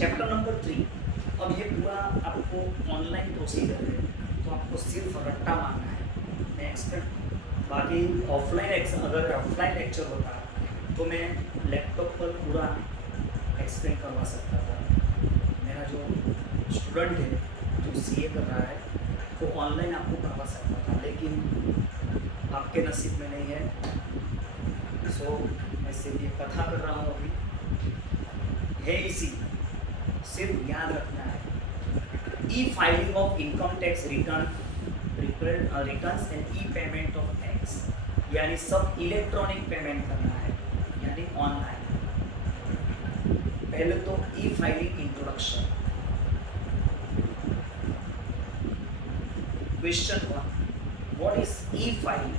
Chapter number 3। अब ये पूरा आपको ऑनलाइन प्रोसीजर है, तो आपको सिर्फ रट्टा मारना है। मैं एक्सपेक्ट बाकी अगर ऑफलाइन लेक्चर होता तो मैं लैपटॉप पर पूरा एक्सप्लेन करवा सकता था। मेरा जो स्टूडेंट है जो सीए कर रहा है वो ऑनलाइन आपको करवा सकता था, लेकिन आपके नसीब में नहीं है। सो मैं सिर्फ ये कथा कर रहा हूँ अभी है इसी, सिर्फ याद रखना है। ई filing of income tax returns and E payment of tax, यानी सब इलेक्ट्रॉनिक पेमेंट करना है, यानी ऑनलाइन। पहले तो e filing introduction. Question 1, what is e filing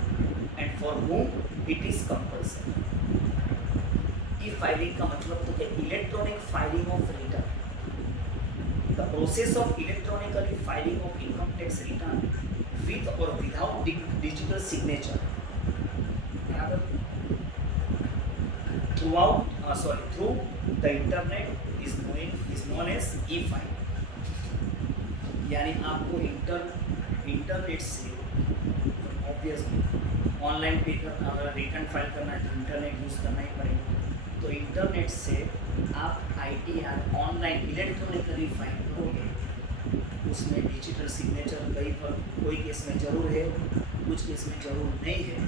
and for whom it is compulsory. E filing का मतलब तो क्या, electronic filing of return. The process of electronically filing of income tax return with और without digital signature through the internet is known as e filing. यानी आपको internet से obviously online पे अगर रिटर्न फाइल करना है तो इंटरनेट यूज़ करना ही पड़ेगा। तो इंटरनेट से आप ITR ऑनलाइन इलेक्ट्रॉनिकली फाइल करोगे, उसमें डिजिटल सिग्नेचर कई पर कोई केस में ज़रूर है, कुछ केस में ज़रूर नहीं है,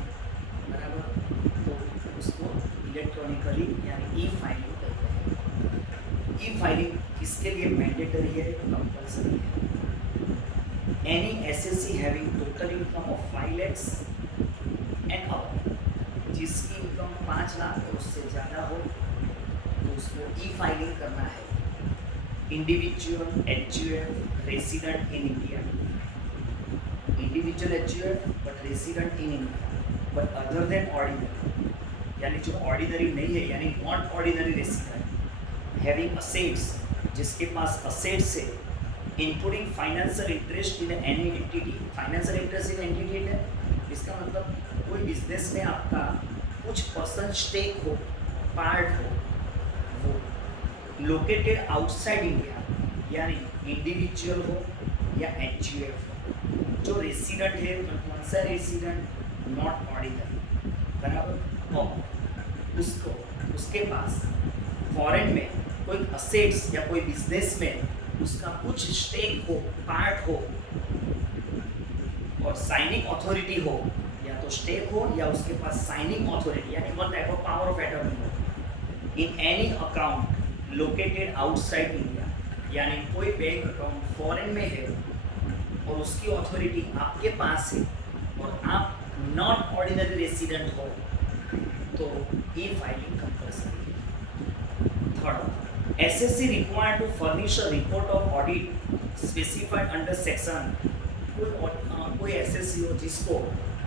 बराबर। तो उसको इलेक्ट्रॉनिकली यानी ई फाइलिंग कहते हैं। ई फाइलिंग किसके लिए मैंडेटरी है, कंपल्सरी है। Any SSC having total income of 5 lakhs and above, जिसकी इनकम 5 लाख और उससे ज़्यादा हो तो उसको ई फाइलिंग करना है। Individual HUF resident in India, individual HUF but resident in India but other than ordinary, यानी जो ऑर्डिनरी नहीं है, यानी not ordinary resident having assets, जिसके पास असेट्स है, including financial interest in any entity. Financial interest in entity है, इसका मतलब कोई बिजनेस में आपका कुछ परसेंट स्टेक हो, पार्ट हो, वो लोकेटेड आउटसाइड इंडिया, यानी इंडिविजुअल हो या HUF हो। जो रेसिडेंट है कौन सा रेसिडेंट, नॉट ऑर्डिनरी, बराबर। और उसको उसके पास फॉरेन में कोई असेट्स या कोई बिजनेस में उसका कुछ स्टेक हो, पार्ट हो, और साइनिंग अथॉरिटी हो, या तो स्टेक हो या उसके पास साइनिंग अथॉरिटी यानी one type of power of attorney हो, in any account located outside India, यानी कोई बैंक अकाउंट फॉरेन में है और उसकी अथॉरिटी आपके पास है और आप नॉट ऑर्डिनरी रेसिडेंट हो, तो ई फाइलिंग कंपल्सरी है। Third, SSC required to furnish a report of audit specified under section। कोई SSC हो जिसको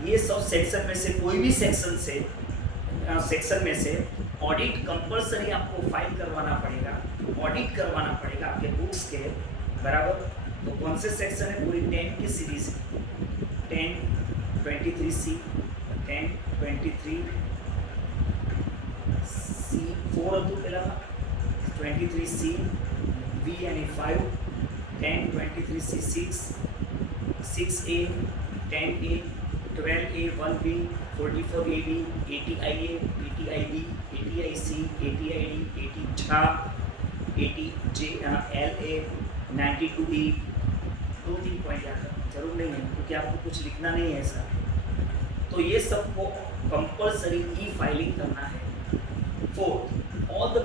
ये सब सेक्शन में से कोई भी सेक्शन में से ऑडिट कंपल्सरी आपको फाइल करवाना पड़ेगा, ऑडिट करवाना पड़ेगा आपके बुक्स के, बराबर। तो कौन से सेक्शन है, पूरी 10 की सीरीज, 10, 23C, 10, 23C 4 तो पहला 23C V यानी 5, 10, 23C 6, 6A, 10A, 12A, 1B, 44AB, 80IA, 80IB, 80IC, 80ID, 80 80J, LA, 92E। 2-3 point याद रखना जरूर नहीं है क्योंकि आपको कुछ लिखना नहीं है ऐसा। तो ये सबको कंपल्सरी ई फाइलिंग करना है। फोर्थ, ऑल द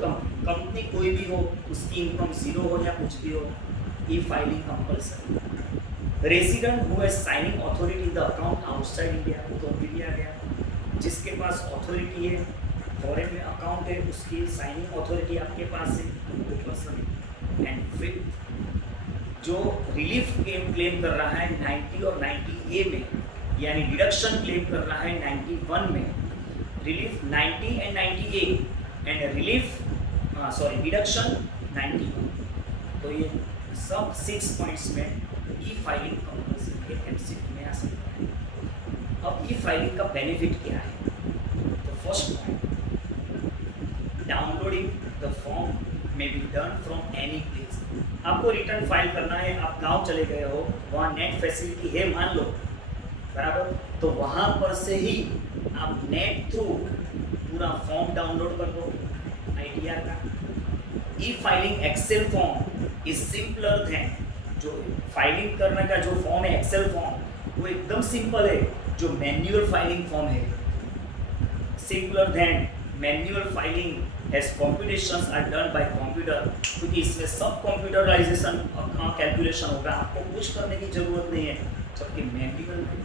कंपनी कोई भी हो, उसकी इनकम 0 हो या कुछ भी हो, ई filing compulsory. Resident who has signing authority in the account outside India, तो भी दिया गया, जिसके पास अथॉरिटी है, फॉरेन में अकाउंट है, उसकी साइनिंग अथॉरिटी आपके पास है, तो पर्सन। एंड फिफ्थ, जो रिलीफ क्लेम कर रहा है 90 और 90A में, यानी डिडक्शन क्लेम कर रहा है 91 में, relief 90 and 90A and relief deduction 91। तो ये सब 6 पॉइंट्स में ई फाइलिंग कंपल्सरी है, MCQ में आ सकता है। अब ई फाइलिंग का बेनिफिट क्या है, तो first point, downloading the form may be done from any place. आपको रिटर्न फाइल करना है, आप गांव चले गए हो, वहाँ नेट फैसिलिटी है मान लो, बराबर, तो वहाँ पर से ही आप नेट थ्रू पूरा फॉर्म डाउनलोड कर दो ITR का। E filing excel form is simpler than, जो फाइलिंग करने का जो फॉर्म है एक्सेल फॉर्म वो एकदम सिंपल है, जो मैन्युअल फाइलिंग फॉर्म है simpler than manual filing as computations are done by computer, क्योंकि इसमें सब कंप्यूटराइजेशन कैलकुलेशन होगा, आपको कुछ करने की जरूरत नहीं है, जबकि मैन्युअल में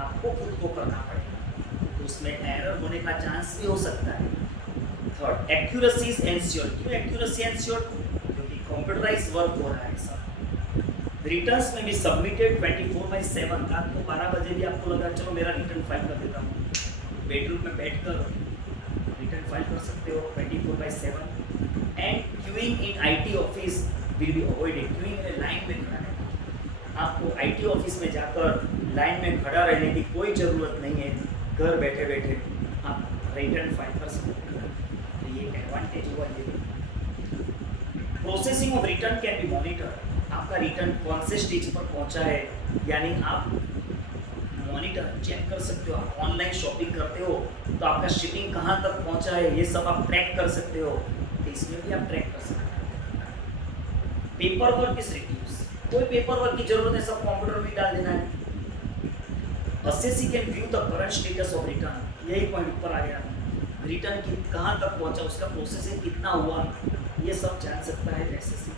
आपको खुद को करना पड़ेगा, तो उसमें एरर होने का चांस भी हो सकता है। Third, accuracy is ensured. क्यों एक्यूरेसी एंश्योर्ड? क्योंकि कंप्यूटराइज वर्क हो रहा है सब। रिटर्न्स में भी सबमिटेड 24/7, रात को 12 बजे भी आपको लगा चलो मेरा रिटर्न फाइल कर देता हूँ, बेडरूम में बैठकर रिटर्न फाइल कर सकते हो 24/7। And queuing in IT office will be avoided. Queuing में लाइन में खड़ा है, आपको IT ऑफिस में जाकर लाइन में खड़ा रहने की कोई ज़रूरत नहीं है, घर बैठे बैठे आप रिटर्न फाइल कर सकते हो, तो ये एडवांटेज हुआ। ये processing of return can be monitor, आपका रिटर्न कौन से स्टेज पर पहुंचा है, यानी आप मॉनिटर चेक कर सकते हो। आप ऑनलाइन शॉपिंग करते हो तो आपका शिपिंग कहाँ तक पहुंचा है ये सब आप ट्रैक कर सकते हो, तो इसमें भी आप ट्रैक कर सकते हो। पेपर वर्क इज रिड्यूस, कोई पेपर वर्क की जरूरत है, सब कंप्यूटर में डाल देना है। Assessee can view the current status of return, यही पॉइंट ऊपर आ गया, रिटर्न की कहाँ तक पहुंचा, उसका प्रोसेसिंग कितना हुआ, ये सब जान सकता है assessee.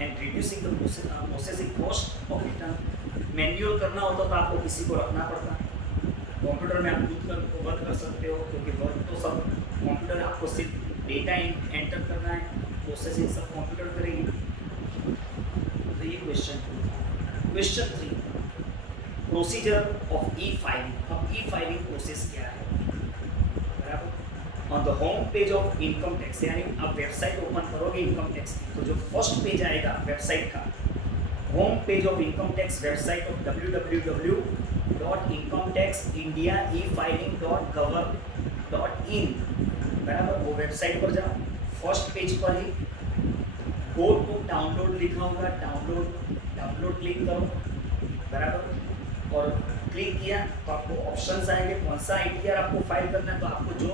And reducing the processing cost of return, manual करना होता तो आपको किसी को रखना पड़ता, कंप्यूटर में आप खुद वर्क कर सकते हो, क्योंकि वर्क तो सब कंप्यूटर, आपको सिर्फ डेटा एंटर करना है, प्रोसेसिंग सब कंप्यूटर करेगी। तो ये question 3, procedure of e filing. अब ई फाइलिंग प्रोसेस क्या है, बराबर। On the home page of income tax, यानी आप वेबसाइट ओपन करोगे इनकम टैक्स की, तो जो फर्स्ट पेज आएगा वेबसाइट का, home page of income tax website of www.incometaxindiaefiling.gov.in, बराबर, वो वेबसाइट पर जाओ, फर्स्ट पेज पर ही गो टू डाउनलोड लिखा होगा, डाउनलोड क्लिक करो, बराबर, और क्लिक किया तो आपको ऑप्शंस आएंगे कौन सा ITR आपको फाइल करना है, तो आपको जो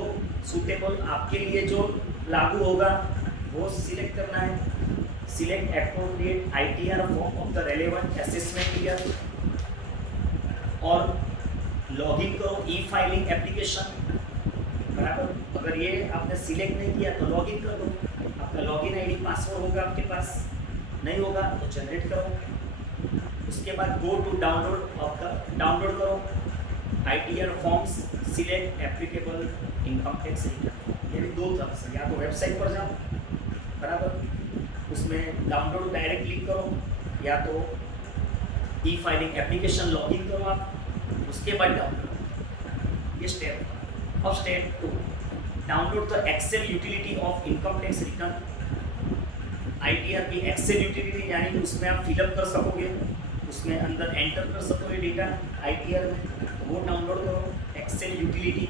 सूटेबल आपके लिए जो लागू होगा वो सिलेक्ट करना है। Select appropriate ITR form of the relevant assessment year, और लॉगिन करो ई फाइलिंग एप्लीकेशन, बराबर। अगर ये आपने सिलेक्ट नहीं किया तो लॉगिन कर दो, आपका लॉगिन ID पासवर्ड होगा आपके पास, नहीं होगा तो जनरेट करो। उसके बाद गो टू डाउनलोड, आपका डाउनलोड करो ITR forms, select applicable income tax return, ये भी दो तरह से, या तो वेबसाइट पर जाओ, बराबर, उसमें डाउनलोड डायरेक्ट क्लिक करो, या तो ई फाइलिंग एप्लीकेशन लॉगिन करो आप, उसके बाद डाउनलोड, ये स्टेप। अब step 2, download the excel utility of income tax return. ITR की एक्सेल यूटिलिटी, यानी उसमें आप फिलअप कर सकोगे, उसमें अंदर एंटर कर सकोगे डेटा ITR में, वो डाउनलोड करो excel utility.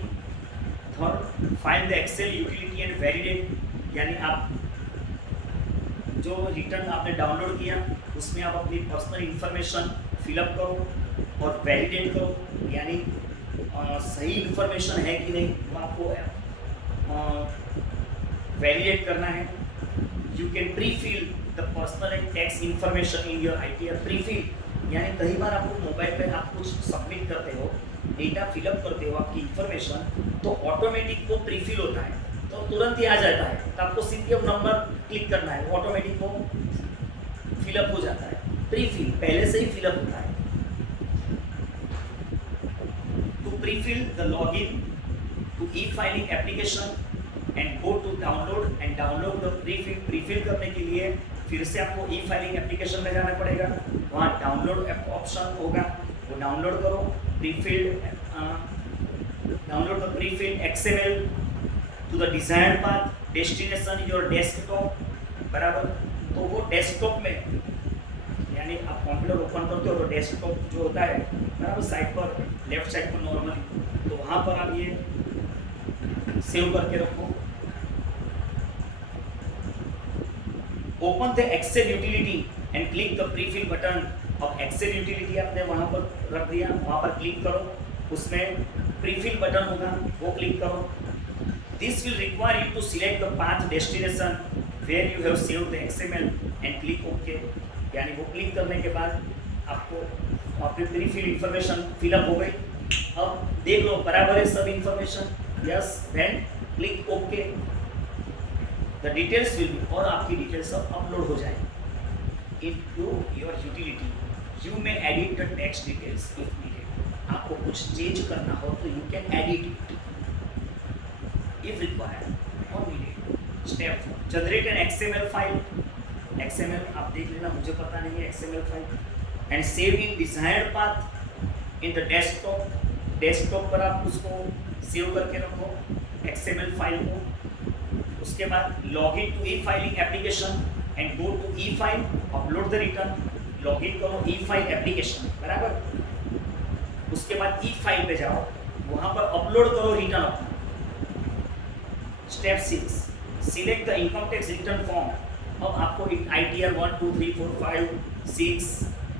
Third, find the excel utility and validate, यानी आप जो रिटर्न आपने डाउनलोड किया उसमें आप अपनी पर्सनल इंफॉर्मेशन फिलअप करो और वैलिडेट करो, यानी सही इंफॉर्मेशन है कि नहीं वो आपको वैलिडेट करना है। You can pre fill the personal and tax information in your ITR। Pre fill यानी कई बार आपको मोबाइल पे आप कुछ सबमिट करते हो, डेटा फिलअप करते हो आपकी इंफॉर्मेशन, तो ऑटोमेटिक वो प्री फिल होता है, तो तुरंत ही आ जाता है, तो आपको CPF नंबर क्लिक करना है, ऑटोमेटिक वो फिलअप हो जाता है। प्री फिल पहले से ही फिलअप होता है। To pre fill the login to e filing application and go to download and download the pre fill. Pre fill करने के लिए फिर से आपको ई फाइलिंग एप्लीकेशन में जाना पड़ेगा, वहाँ डाउनलोड ऑप्शन होगा, वो डाउनलोड करो pre filled, download the pre filled XML to the desired path, destination your desktop, बराबर। तो वो डेस्कटॉप में, यानी आप कंप्यूटर ओपन करते हो तो डेस्कटॉप जो होता है, बराबर, साइड पर लेफ्ट साइड पर नॉर्मली, तो वहाँ पर आप ये सेव करके रखो। Open the excel utility and click the prefill button. अब एक्सेल यूटिलिटी आपने वहां पर रख दिया, वहां पर क्लिक करो, उसमें प्रीफिल बटन होगा वो क्लिक करो। This will require you to select the path destination where you have saved the XML and click okay. यानी वो क्लिक करने के बाद आपको आपकी प्रीफिल इंफॉर्मेशन फिलअप हो गई। अब देख लो बराबर है सब information, yes, then click okay. The details will be, और आपकी डिटेल्स सब अपलोड हो जाएंगी into your utility. You may edit the text details if needed. आपको कुछ चेंज करना हो तो you can edit it if required और needed. Step 4, generate an XML file. XML आप देख लेना, मुझे पता नहीं है XML file. And save in desired path in the desktop. Desktop पर आप उसको सेव करके रखो एक्सएमएल फाइल को। उसके बाद log in to e filing application and go to e file, upload the return. Log in करो ई फाइल एप्लीकेशन, बराबर। उसके बाद ई फाइल पे जाओ, वहां पर अपलोड करो रिटर्न अपना। Step 6, select the income tax return form. अब आपको ITR 1 2 3 4 5 6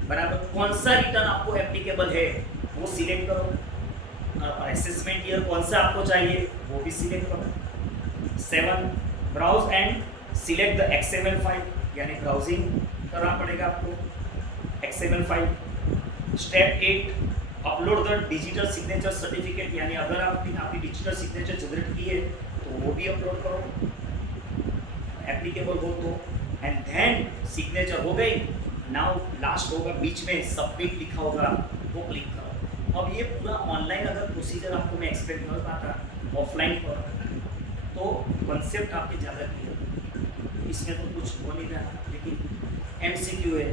बराबर कौन सा रिटर्न आपको एप्लीकेबल है वो सिलेक्ट करो। असेसमेंट ईयर कौन सा आपको चाहिए वो भी सिलेक्ट करो। 7, browse and select the XML file, यानी ब्राउजिंग करना पड़ेगा आपको XML file. Step 8, upload the digital signature certificate, यानी अगर आपकी डिजिटल सिग्नेचर जनरेट की है तो वो भी अपलोड करो एप्लीकेबल हो तो। एंड देन सिग्नेचर हो गई, नाउ लास्ट होगा बीच में सबमिट लिखा होगा वो क्लिक करो। अब ये पूरा ऑनलाइन अगर प्रोसीजर आपको मैं एक्सप्लेन कर पाता ऑफलाइन पर तो कॉन्सेप्ट आपके ज़्यादा क्लियर, इसमें तो कुछ हो नहीं रहा, लेकिन MCQ है।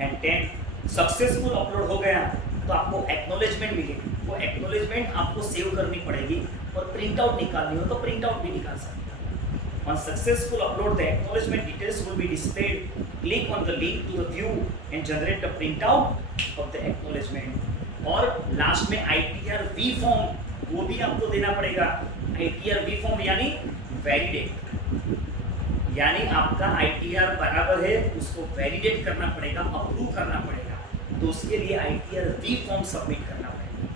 एंड 10, सक्सेसफुल अपलोड हो गया तो आपको एक्नॉलेजमेंट मिलेगी। वो एक्नॉलेजमेंट आपको सेव करनी पड़ेगी और प्रिंट आउट निकालनी हो तो प्रिंट आउट भी निकाल सकते हैं। On successful upload, the acknowledgement details will be displayed. Click on the link to the view and generate the printout of the acknowledgement. और लास्ट में ITR V फॉर्म वो भी आपको देना पड़ेगा। ITR V फॉर्म यानी वैलिडेट, यानी आपका ITR बराबर है उसको वैलिडेट करना पड़ेगा, अप्रूव करना पड़ेगा, तो उसके लिए ITR V फॉर्म सबमिट करना पड़ेगा।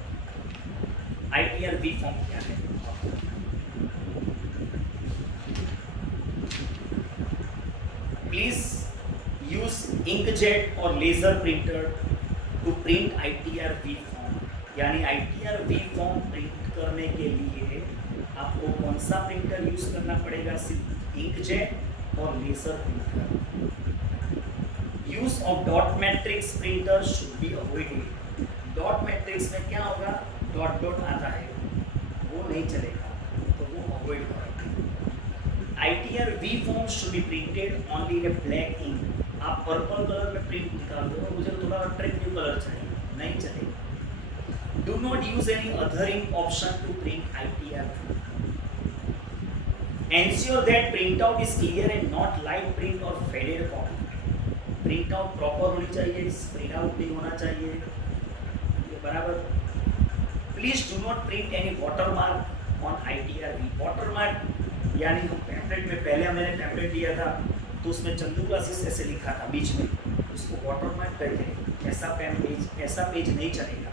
ITR V फॉर्म क्या है? Please use inkjet or laser printer to print ITR V form. यानी ITR V form प्रिंट करने के लिए आपको कौन सा प्रिंटर यूज करना पड़ेगा? सिर्फ inkjet और laser printer. Use of dot matrix printer should be avoided. Dot matrix में क्या होगा? डॉट डॉट आता है वो नहीं चलेगा, तो वो अवॉइड करें। ITR V form should be printed only in a black ink. आप पर्पल कलर में प्रिंट निकाल दो, मुझे थोड़ा अट्रैक्टिव कलर चाहिए, नहीं चलेगा। Do not use any other ink option to print ITR. Ensure that printout is clear and not light print or faded copy. Printout proper होनी चाहिए, spread out नहीं होना चाहिए, ये बराबर। Please do not print any watermark on ITR V. Watermark यानी हम pamphlet में पहले मैंने पैम्पलेट दिया था तो उसमें चंदू क्लासेस ऐसे लिखा था बीच में, उसको वाटरमार्क कहते हैं। ऐसा पेज नहीं चलेगा।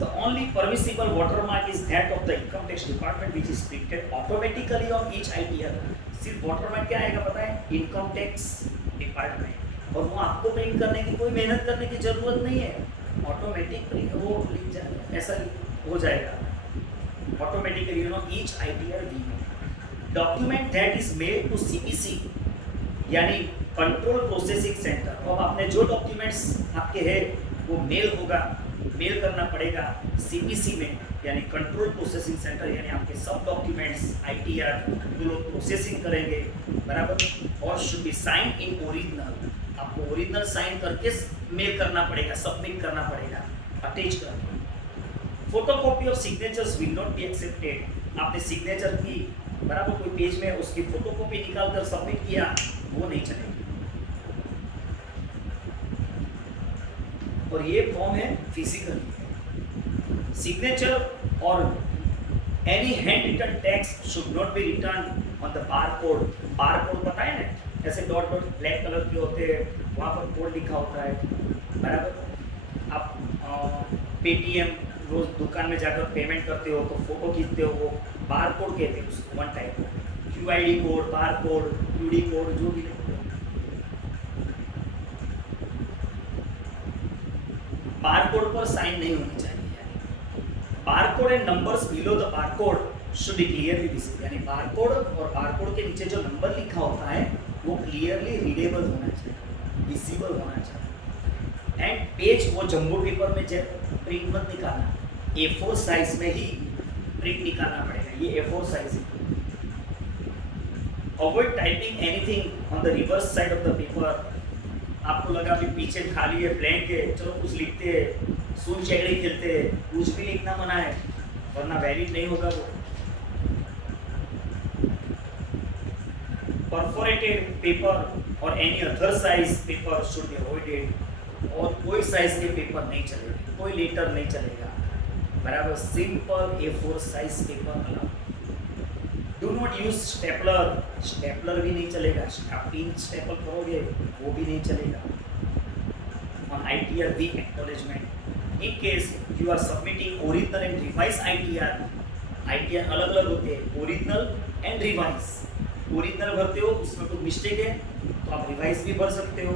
The only permissible watermark is that of the income tax department which is printed automatically on each ITR. सिर्फ वाटरमार्क क्या आएगा पता है? इनकम टैक्स डिपार्टमेंट, और वो आपको प्रिंट करने की कोई मेहनत करने की जरूरत नहीं है, ऑटोमेटिक प्रिंट वो लिख जाएगा, ऐसा हो जाएगा automatically, each ITR V. Document that is mailed to CPC यानी कंट्रोल प्रोसेसिंग सेंटर। अब आपने जो डॉक्यूमेंट्स आपके हैं वो मेल करना पड़ेगा CPC में, यानी कंट्रोल प्रोसेसिंग सेंटर, यानी आपके सब डॉक्यूमेंट्स ITR वो लोग प्रोसेसिंग करेंगे, बराबर। और should be sign in original, आपको ओरिजिनल साइन करके मेल करना पड़ेगा, सबमिट करना पड़ेगा अटैच करके। Photocopy of signatures will not be accepted. आपने सिग्नेचर की बराबर कोई पेज में उसकी फोटोकॉपी निकाल कर सबमिट किया वो नहीं चलेगी। और ये फॉर्म है फिजिकल सिग्नेचर और any hand written text should not be return on the barcode. Barcode पता है ना, ऐसे डॉट डॉट ब्लैक कलर के होते हैं, वहाँ पर कोड लिखा होता है, बराबर। आप पेटीएम रोज दुकान में जाकर पेमेंट करते हो तो फोटो खींचते हो, वो बारकोड कहते हैं उसको, वन टाइप का। क्यूआईडी कोड, बारकोड, क्यूडी कोड, जो भी लिखते हो। बारकोड पर साइन नहीं होनी चाहिए। Barcode and numbers below the barcode should be clearly visible, यानी बारकोड और बारकोड के नीचे जो नंबर लिखा होता है वो क्लियरली रीडेबल होना चाहिए, विजिबल होना चाहिए। एंड पेज वो जंबो पेपर में प्रिंट मत निकालना, A4 साइज में ही प्रिंट निकालना पड़ेगा, ये A4 साइज है। Avoid typing anything on the reverse side of the paper. आपको लगा कि पीछे खाली है, ब्लैंक है, चलो कुछ लिखते हैं, सून चेहरे खेलते हैं, कुछ भी लिखना मना है, वरना वैलिड नहीं होगा वो। परफोरेटेड पेपर और any other size paper should be avoided, और कोई साइज के पेपर नहीं चलेगा, कोई लेटर नहीं चलेगा, बराबर। Simple A4 size paper allowed. Do not use stapler, stapler भी नहीं चलेगा, आप पिन स्टेपल करोगे वो भी नहीं चलेगा। On ITR V acknowledgement, in case you are submitting original and revise ITR, ITR अलग अलग होते हैं, ओरिजिनल एंड रिवाइज। ओरिजिनल भरते हो उसमें कुछ मिस्टेक है तो आप रिवाइज भी भर सकते हो,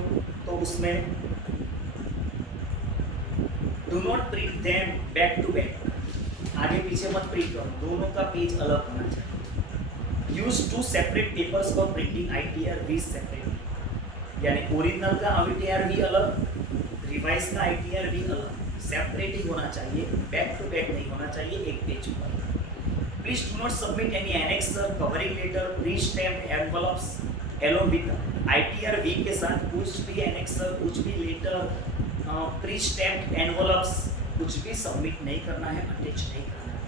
तो उसमें do not print them back to back, आगे पीछे मत प्रिंट करो, दोनों का पेज अलग होना चाहिए। Use 2 separate papers for printing ITR V separately, यानी ओरिजिनल का ITR V अलग, रिवाइज का ITR V अलग, सेपरेट ही होना चाहिए, बैक टू बैक नहीं होना चाहिए एक पेज पर। Please do not submit any annexer, covering letter, pre-stamped envelopes along with ITR V के साथ कुछ भी annexer, कुछ भी letter, pre-stamped envelopes कुछ भी सबमिट नहीं करना है, अटैच नहीं करना है,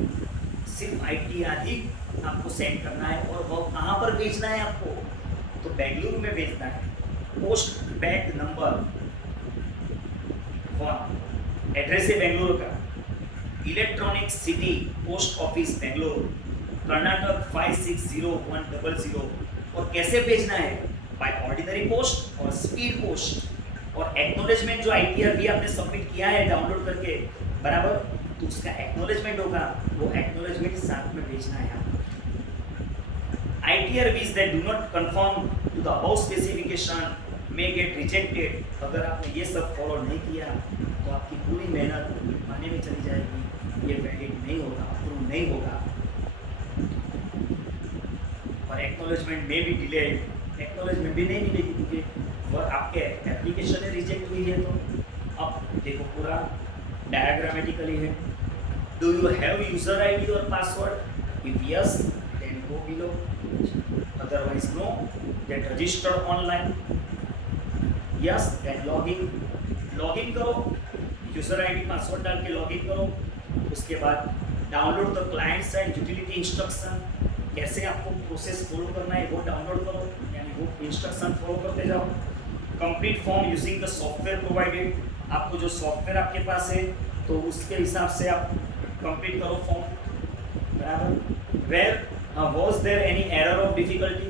सिर्फ ITR ही आपको सेंड करना है। और वो कहाँ पर भेजना है आपको, तो बेंगलुरु में भेजना है। पोस्ट बैग नंबर 1, एड्रेस है बेंगलुरु का, electronic city post office Bangalore, Karnataka 560100। और कैसे भेजना है, बाय ऑर्डिनरी पोस्ट और स्पीड पोस्ट। और एक्नॉलेजमेंट जो ITR भी आपने सबमिट किया है डाउनलोड करके, बराबर, तो उसका एक्नॉलेजमेंट होगा, वो एक्नॉलेजमेंट साथ में भेजना है आपको। ITR V's that do not conform to the above specification may get rejected। अगर आपने ये सब फॉलो नहीं किया तो आपकी पूरी मेहनत पानी में चली जाएगी, ये वैलिड नहीं होगा, अप्रूव नहीं होगा। और एक्नॉलेजमेंट में भी डिले, एक्नॉलेजमेंट भी नहीं मिलेगी क्योंकि वह आपके एप्लीकेशन में रिजेक्ट हुई है। तो अब देखो पूरा डायग्रामेटिकली है। Do you have user ID और password? If yes then go below, otherwise no, get registered online. Yes then login करो, यूजर ID पासवर्ड डाल के लॉगिन करो। उसके बाद download the client side utility instruction, कैसे आपको प्रोसेस फॉलो करना है वो डाउनलोड करो, यानी वो इंस्ट्रक्शन फॉलो करते जाओ। Complete form using the software provided, आपको जो सॉफ्टवेयर आपके पास है तो उसके हिसाब से आप कंप्लीट करो फॉर्म, बराबर। Where was there any error of difficulty,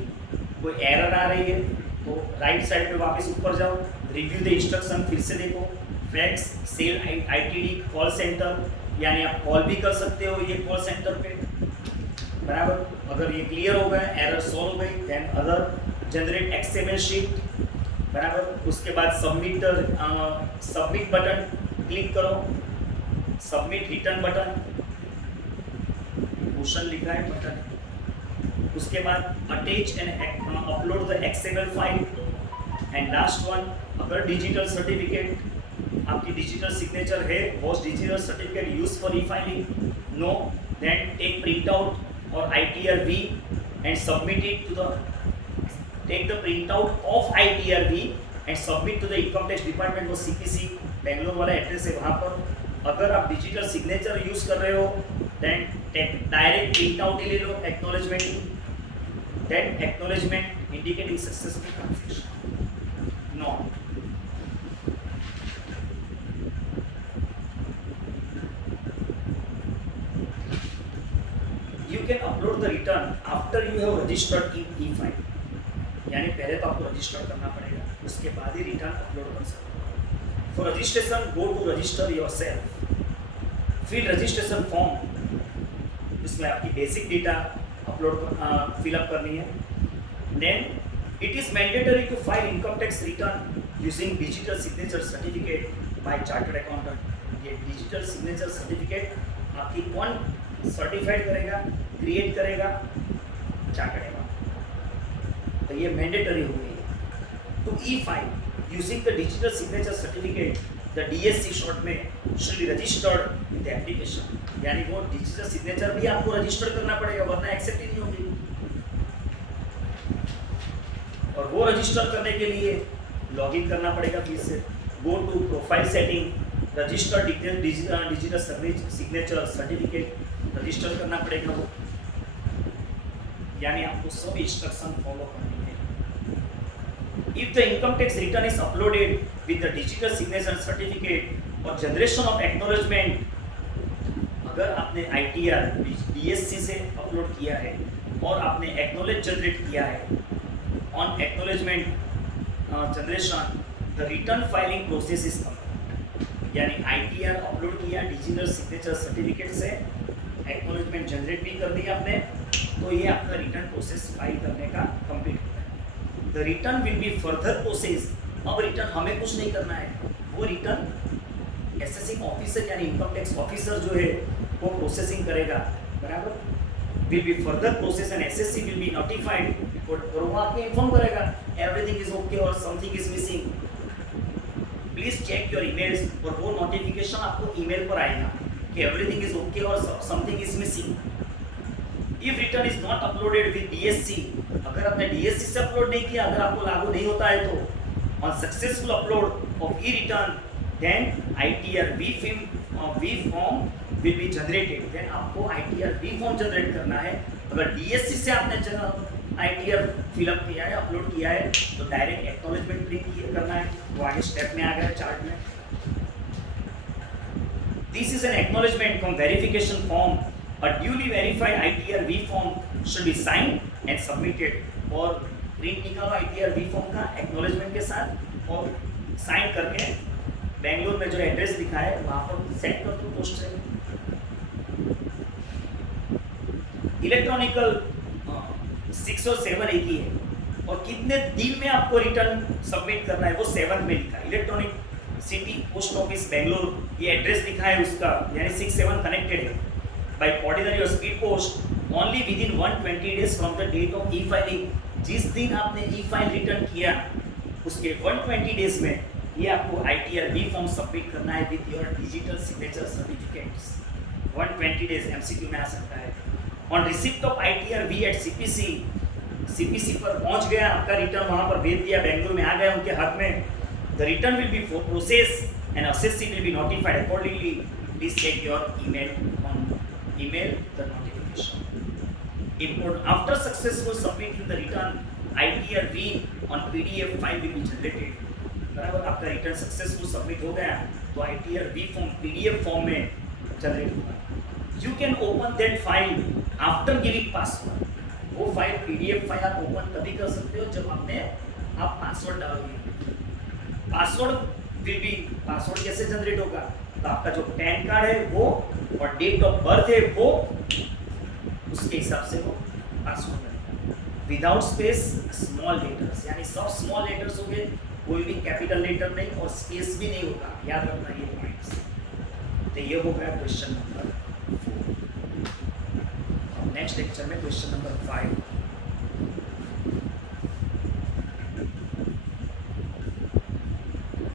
कोई एरर आ रही है तो राइट साइड पे वापस ऊपर जाओ, रिव्यू द इंस्ट्रक्शन फिर से देखो। Fax cell ITD call centre, यानी आप कॉल भी कर सकते हो ये कॉल सेंटर पे, बराबर। अगर ये क्लियर हो गया, एरर सॉल्व हो गई, then other generate XML sheet, बराबर। उसके बाद सबमिट बटन क्लिक करो, सबमिट रिटर्न बटन, क्वेश्चन लिखा है बटन। उसके बाद attach and upload the XML file. And last one, अगर डिजिटल सर्टिफिकेट, आपकी डिजिटल सिग्नेचर है, was digital certificate use for e filing? No, then take print out और ITR V and submit it to the, take the print out of ITR V and submit to the income tax department, वो CPC Bangalore वाला address है वहाँ पर। अगर आप digital signature use कर रहे हो देन डायरेक्ट प्रिंट आउट ही ले लो acknowledgement, then acknowledgement indicating successful transaction. No, you can upload the return after you have registered in e file, यानी पहले तो आपको रजिस्टर करना पड़ेगा, उसके बाद ही रिटर्न अपलोड कर सकते हो। For registration go to register yourself, fill registration form, इसमें आपकी बेसिक डेटा अपलोड फिलअप करनी है। Then it is mandatory to file income tax return using digital signature certificate by chartered accountant. ये digital signature certificate आपकी कौन certified करेगा, create करेगा? Chartered accountant. तो ये मैंडेटरी हो गई है। To e file using the digital signature certificate, the DSC short में should be registered with the application, यानी वो डिजिटल सिग्नेचर भी आपको रजिस्टर करना पड़ेगा, वरना एक्सेप्ट ही नहीं होगी। और वो रजिस्टर करने के लिए लॉगिन करना पड़ेगा फिर से। Go to profile setting, register digital signature certificate register करना पड़ेगा वो, यानी आपको सब इंस्ट्रक्शन फॉलो करनी है। If the income tax return is uploaded with the digital signature certificate और जनरेशन ऑफ एक्नॉलेजमेंट, अगर आपने ITR DSC से अपलोड किया है और आपने एक्नॉलेज जनरेट किया है, on acknowledgement generation the return filing process is complete, यानी ITR अपलोड किया डिजिटल सिग्नेचर सर्टिफिकेट से, एक्नॉलेजमेंट जनरेट भी कर दिया आपने, तो ये आपका रिटर्न प्रोसेस फाइल करने का कंप्लीट होता है। The return will be further process, अब रिटर्न हमें कुछ नहीं करना है, वो रिटर्न असेसिंग ऑफिसर यानी इनकम टैक्स ऑफिसर जो है वो प्रोसेसिंग करेगा, बराबर। Will be further process and SSC will be notified, और वो आपको इन्फॉर्म करेगा एवरीथिंग इज ओके और something is missing, please check your emails, और वो नोटिफिकेशन आपको ईमेल पर आएगा कि एवरीथिंग इज ओके और something is missing. If return is not uploaded with DSC, अगर आपने DSC से अपलोड नहीं किया, अगर आपको लागू नहीं होता है तो on successful upload of e return then ITR V form will be generated, then आपको ITR V फॉर्म जनरेट करना है। अगर DSC से आपने ITR फिलअप किया है, अपलोड किया है, तो डायरेक्ट एक्नॉलेजमेंट प्रिंट करना है, वो आगे स्टेप में आ गया चार्ट में। This is an acknowledgement from verification form. A duly verified ITR V form should be signed and submitted, और प्रिंट निकालो ITR V फॉर्म का एक्नॉलेजमेंट के साथ और साइन करके बेंगलोर में जो एड्रेस लिखा है वहाँ पर सेंड कर दो पोस्ट से। इलेक्ट्रॉनिकल 6 और 7 एक ही है, और कितने दिन में आपको रिटर्न सबमिट करना है वो 7 में लिखा है। Electronic city post office Bangalore, ये एड्रेस लिखा है उसका, यानी 6-7 कनेक्टेड है। बाय ऑर्डिनरी और speed post only within 120 days from the date of e filing, जिस दिन आपने ई फाइल रिटर्न किया उसके 120 डेज में ये आपको ITR V फॉर्म सबमिट करना है with your digital signature certificates. 120 days MCQ में आ सकता है। On receipt of ITR V at CPC पर पहुंच गया आपका रिटर्न, वहां पर भेज दिया, बेंगलोर में आ गया उनके हाथ में, the return will be process and SSC will be notified accordingly. Please check your email the notification। Import after successful submitting the return, ITR V on PDF file will be generated। बराबर, आपका return successful submit हो गया तो ITR V form PDF form में generate होगा। You can open that file after giving password, वो file PDF file आप open तभी कर सकते हो जब आप पासवर्ड डालोगे। पासवर्ड कैसे जनरेट होगा? तो आपका जो पैन कार्ड है वो और डेट ऑफ बर्थ है वो, उसके हिसाब से वो पासवर्ड बनेगा। विदाउट स्पेस, स्मॉल लेटर्स, यानी सब स्मॉल लेटर्स होंगे, कोई भी कैपिटल लेटर नहीं और स्पेस भी नहीं होगा, याद रखना ये पॉइंट्स। तो ये हो गया क्वेश्चन नंबर 4। नेक्स्ट लेक्चर में क्वेश्चन नंबर 5